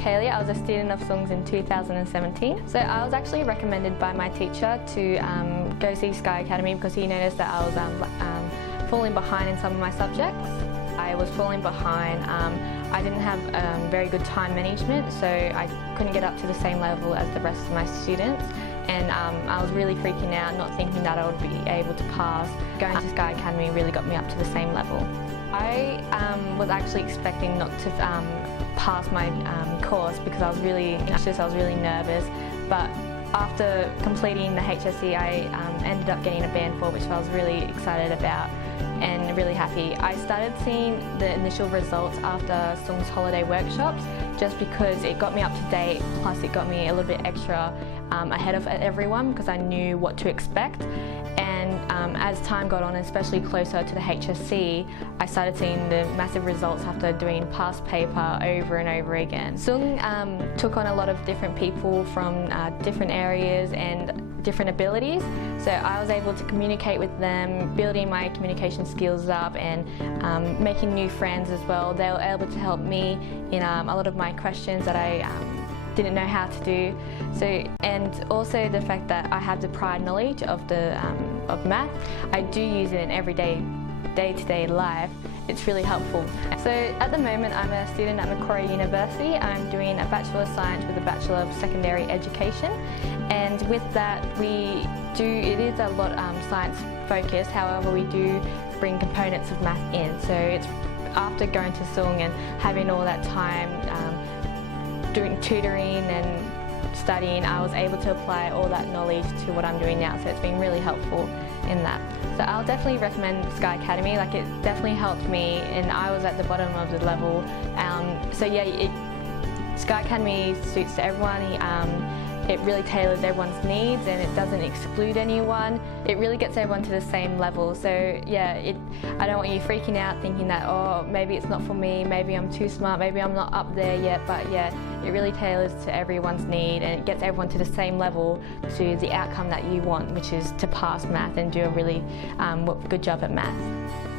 Kaleigh. I was a student of Songs in 2017. So I was actually recommended by my teacher to go see Sky Academy because he noticed that I was falling behind in some of my subjects. I was falling behind. I didn't have very good time management, so I couldn't get up to the same level as the rest of my students. And I was really freaking out, not thinking that I would be able to pass. Going to Sky Academy really got me up to the same level. I was actually expecting not to pass my course because I was really anxious, I was really nervous. But after completing the HSC, I ended up getting a band 4, which I was really excited about and really happy. I started seeing the initial results after Song's holiday workshops just because it got me up to date, plus it got me a little bit extra ahead of everyone because I knew what to expect. And as time got on, especially closer to the HSC, I started seeing the massive results after doing past paper over and over again. Sung took on a lot of different people from different areas and different abilities, so I was able to communicate with them, building my communication skills up and making new friends as well. They were able to help me in a lot of my questions that I didn't know how to do. So, and also the fact that I have the prior knowledge of math. I do use it in everyday, day-to-day life. It's really helpful. So at the moment I'm a student at Macquarie University. I'm doing a Bachelor of Science with a Bachelor of Secondary Education, and with that it is a lot science focused, however we do bring components of math in. So it's after going to Sung and having all that time doing tutoring and studying, I was able to apply all that knowledge to what I'm doing now, so it's been really helpful in that. So I'll definitely recommend Sky Academy. Like, it definitely helped me, and I was at the bottom of the level. So yeah, Sky Academy suits everyone. It really tailors everyone's needs and it doesn't exclude anyone. It really gets everyone to the same level. So yeah, I don't want you freaking out thinking that, oh, maybe it's not for me, maybe I'm too smart, maybe I'm not up there yet. But yeah, it really tailors to everyone's need and it gets everyone to the same level to the outcome that you want, which is to pass math and do a really good job at math.